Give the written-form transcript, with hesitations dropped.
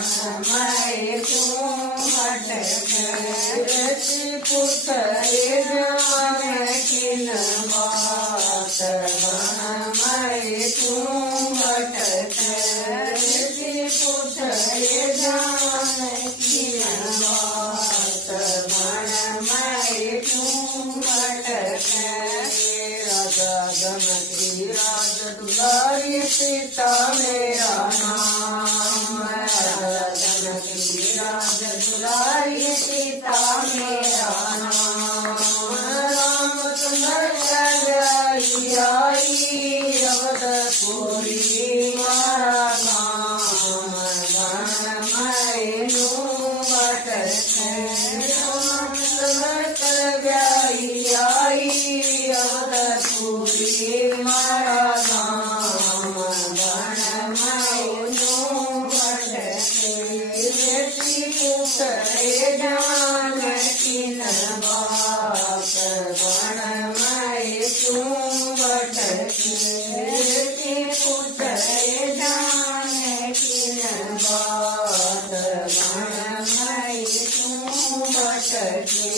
मैं तू भटके ऋषि पुत्र जाने किन बात मैं तू भटके ऋषि पुत्र जाने किन बात मैं तू भटके राजा जनकी राज दुलारी सीता मेरा नाम राजा जनकी राज दुलारी सीता मेरा नाम रामचंद्र आई अवधपुरी मारा नाम मैनू भटके रामचंद्र आई अवधपुरी मारा नाम मैनू भटके ऋषि पुत्र जान किन बात मैं तू भटके ऋषि पुत्र जान किन बात मैं तू भटके